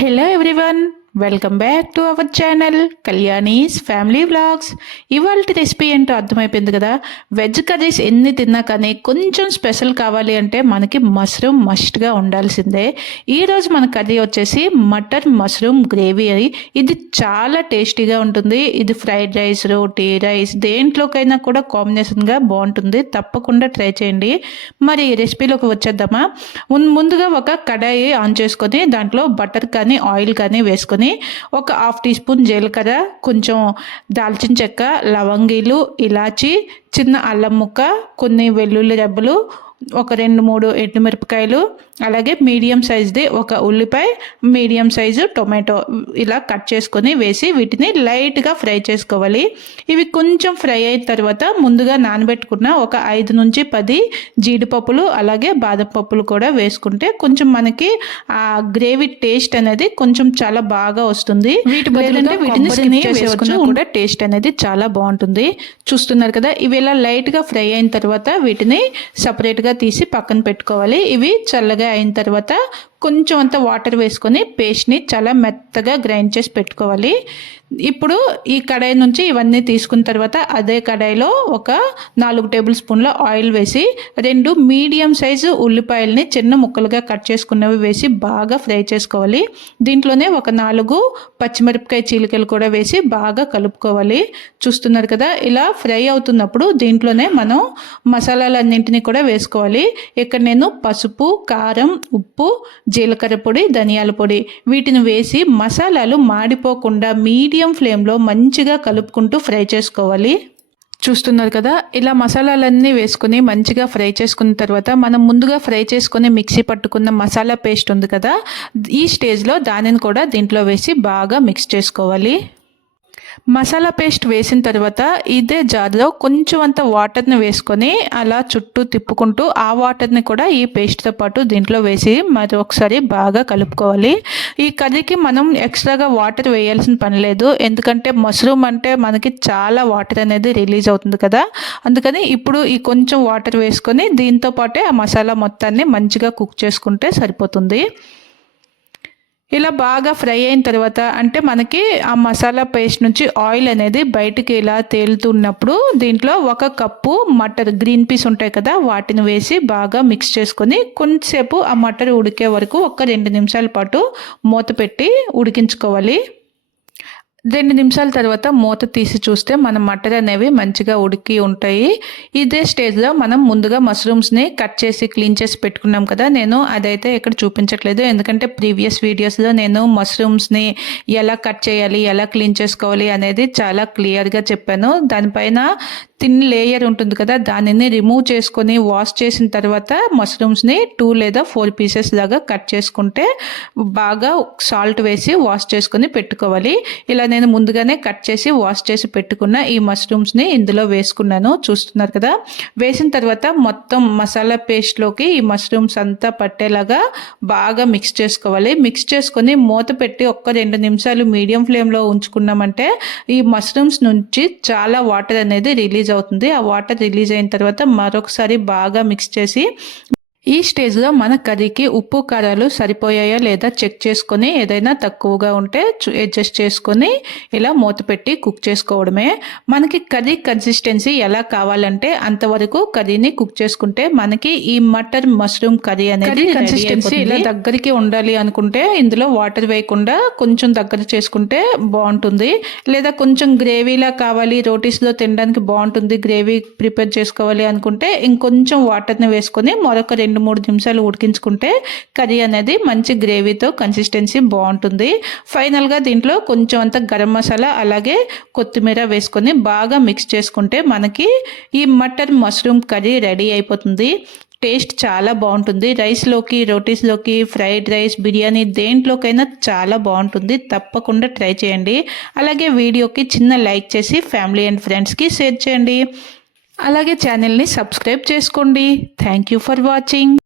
Hello everyone, welcome back to our channel Kalyani's family vlogs. ఇవాళ recipe ఏంటో అర్థమైపోయింది కదా. వెజ్ కర్రీస్ ఎన్ని తిన్నా కానీ కొంచెం స్పెషల్ కావాలి అంటే మనకి మష్రూమ్ మస్ట్గా ఉండాల్సిందే. ఈరోజు మన కర్రీ వచ్చేసి మటర్ మష్రూమ్ గ్రేవీ. ఇది చాలా టేస్టీగా ఉంటుంది. ఇది ఫ్రైడ్ రైస్, రోటీ, రైస్ దేంట్లోకైనా కూడా కాంబినేషన్గా బాగుంటుంది. తప్పకుండా ట్రై చేయండి. మరి ఈ రెసిపీలోకి వచ్చేద్దామా. ముందుగా ఒక కడాయి ఆన్ చేసుకొని దాంట్లో బటర్ కానీ ఆయిల్ కానీ వేసుకొని ఒక హాఫ్ టీ స్పూన్ జీలకర్ర, కొంచెం దాల్చిన చెక్క, లవంగీలు, ఇలాచి, చిన్న అల్లం ముక్క, కొన్ని వెల్లుల్లి రెబ్బలు, ఒక 2-3 ఎండుమిరపకాయలు, అలాగే మీడియం సైజ్ది ఒక ఉల్లిపాయ, మీడియం సైజు టొమాటో ఇలా కట్ చేసుకొని వేసి వీటిని లైట్గా ఫ్రై చేసుకోవాలి. ఇవి కొంచెం ఫ్రై అయిన తర్వాత ముందుగా నానబెట్టుకున్న ఒక 5 నుంచి 10 జీడిపప్పులు అలాగే బాదం పప్పులు కూడా వేసుకుంటే కొంచెం మనకి ఆ గ్రేవీ టేస్ట్ అనేది కొంచెం చాలా బాగా వస్తుంది. వీటి బదులు వీటిని స్కిప్ చేసుకున్నా కూడా టేస్ట్ అనేది చాలా బాగుంటుంది. చూస్తున్నారు కదా, ఇవి ఇలా లైట్గా ఫ్రై అయిన తర్వాత వీటిని సపరేట్గా తీసి పక్కన పెట్టుకోవాలి. ఇవి చల్లగా అయిన తర్వాత కొంచెం అంత వాటర్ వేసుకొని పేస్ట్ని చాలా మెత్తగా గ్రైండ్ చేసి పెట్టుకోవాలి. ఇప్పుడు ఈ కడాయి నుంచి ఇవన్నీ తీసుకున్న తర్వాత అదే కడాయిలో ఒక 4 టేబుల్ స్పూన్ల ఆయిల్ వేసి 2 మీడియం సైజు ఉల్లిపాయలని చిన్న ముక్కలుగా కట్ చేసుకున్నవి వేసి బాగా ఫ్రై చేసుకోవాలి. దీంట్లోనే ఒక 4 పచ్చిమిరపకాయ చీలికలు కూడా వేసి బాగా కలుపుకోవాలి. చూస్తున్నారు కదా, ఇలా ఫ్రై అవుతున్నప్పుడు దీంట్లోనే మనం మసాలాలన్నింటినీ కూడా వేసుకోవాలి. ఇక్కడ నేను పసుపు, కారం, ఉప్పు, జీలకర్ర పొడి, ధనియాల పొడి వీటిని వేసి మసాలాలు మాడిపోకుండా మీడియం ఫ్లేమ్లో మంచిగా కలుపుకుంటూ ఫ్రై చేసుకోవాలి. చూస్తున్నారు కదా, ఇలా మసాలాలన్నీ వేసుకుని మంచిగా ఫ్రై చేసుకున్న తర్వాత మనం ముందుగా ఫ్రై చేసుకుని మిక్సీ పట్టుకున్న మసాలా పేస్ట్ ఉంది కదా, ఈ స్టేజ్లో దానిని కూడా దీంట్లో వేసి బాగా మిక్స్ చేసుకోవాలి. మసాలా పేస్ట్ వేసిన తర్వాత ఇదే జార్లో కొంచెం అంత వాటర్ని వేసుకొని అలా చుట్టూ తిప్పుకుంటూ ఆ వాటర్ని కూడా ఈ పేస్ట్తో పాటు దీంట్లో వేసి మరి ఒకసారి బాగా కలుపుకోవాలి. ఈ కర్రీకి మనం ఎక్స్ట్రాగా వాటర్ వేయాల్సిన పని లేదు, ఎందుకంటే మష్రూమ్ అంటే మనకి చాలా వాటర్ అనేది రిలీజ్ అవుతుంది కదా. అందుకని ఇప్పుడు ఈ కొంచెం వాటర్ వేసుకొని దీంతో పాటే ఆ మసాలా మొత్తాన్ని మంచిగా కుక్ చేసుకుంటే సరిపోతుంది. ఇలా బాగా ఫ్రై అయిన తర్వాత అంటే మనకి ఆ మసాలా పేస్ట్ నుంచి ఆయిల్ అనేది బయటికి ఇలా తేలుతున్నప్పుడు దీంట్లో 1 కప్పు మటర్ గ్రీన్ పీస్ ఉంటాయి కదా, వాటిని వేసి బాగా మిక్స్ చేసుకొని కొంచెంసేపు ఆ మటర్ ఉడికే వరకు ఒక 2 నిమిషాల పాటు మూత పెట్టి ఉడికించుకోవాలి. 2 నిమిషాల తర్వాత మూత తీసి చూస్తే మన మటర్ అనేవి మంచిగా ఉడికి ఉంటాయి. ఇదే స్టేజ్లో మనం ముందుగా మష్రూమ్స్ని కట్ చేసి క్లీన్ చేసి పెట్టుకున్నాం కదా, నేను అదైతే ఇక్కడ చూపించట్లేదు ఎందుకంటే ప్రీవియస్ వీడియోస్లో నేను మష్రూమ్స్ని ఎలా కట్ చేయాలి, ఎలా క్లీన్ చేసుకోవాలి అనేది చాలా క్లియర్గా చెప్పాను. దానిపైన థిన్ లేయర్ ఉంటుంది కదా, దానిని రిమూవ్ చేసుకొని వాష్ చేసిన తర్వాత మష్రూమ్స్ని 2 లేదా 4 పీసెస్ లాగా కట్ చేసుకుంటే బాగా సాల్ట్ వేసి వాష్ చేసుకొని పెట్టుకోవాలి. ఇలా నేను ముందుగానే కట్ చేసి వాష్ చేసి పెట్టుకున్న ఈ మష్రూమ్స్ని ఇందులో వేసుకున్నాను. చూస్తున్నారు కదా, వేసిన తర్వాత మొత్తం మసాలా పేస్ట్లోకి ఈ మష్రూమ్స్ అంతా పట్టేలాగా బాగా మిక్స్ చేసుకోవాలి. మిక్స్ చేసుకొని మూత పెట్టి 1-2 నిమిషాలు మీడియం ఫ్లేమ్లో ఉంచుకున్నామంటే ఈ మష్రూమ్స్ నుంచి చాలా వాటర్ అనేది రిలీజ్ అవుతుంది. ఆ వాటర్ రిలీజ్ అయిన తర్వాత మరొకసారి బాగా మిక్స్ చేసి ఈ స్టేజ్లో మన కర్రీకి ఉప్పు కారాలు సరిపోయాయా లేదా చెక్ చేసుకొని ఏదైనా తక్కువగా ఉంటే అడ్జస్ట్ చేసుకొని ఇలా మూత పెట్టి కుక్ చేసుకోవడమే. మనకి కర్రీ కన్సిస్టెన్సీ ఎలా కావాలంటే అంతవరకు కర్రీని కుక్ చేసుకుంటే మనకి ఈ మటర్ మష్రూమ్ కర్రీ అనేది కన్సిస్టెన్సీ ఇలా దగ్గరికి ఉండాలి అనుకుంటే ఇందులో వాటర్ వేయకుండా కొంచెం దగ్గర చేసుకుంటే బాగుంటుంది. లేదా కొంచెం గ్రేవీలా కావాలి, రోటీస్లో తినడానికి బాగుంటుంది, గ్రేవీ ప్రిపేర్ చేసుకోవాలి అనుకుంటే ఇంకొంచెం వాటర్ని వేసుకొని మరొక 2-3 నిమిషాలు ఉడికించుకుంటే కర్రీ అనేది మంచి గ్రేవీతో కన్సిస్టెన్సీ బాగుంటుంది. ఫైనల్గా దీంట్లో కొంచెం అంత గరం మసాలా అలాగే కొత్తిమీర వేసుకొని బాగా మిక్స్ చేసుకుంటే మనకి ఈ మటర్ మష్రూమ్ కర్రీ రెడీ అయిపోతుంది. టేస్ట్ చాలా బాగుంటుంది. రైస్లోకి, రోటీస్లోకి, ఫ్రైడ్ రైస్, బిర్యానీ దేంట్లోకైనా చాలా బాగుంటుంది. తప్పకుండా ట్రై చేయండి. అలాగే వీడియోకి చిన్న లైక్ చేసి ఫ్యామిలీ అండ్ ఫ్రెండ్స్కి షేర్ చేయండి. అలాగే ఛానల్ని సబ్స్క్రైబ్ చేసుకోండి. Thank you for watching.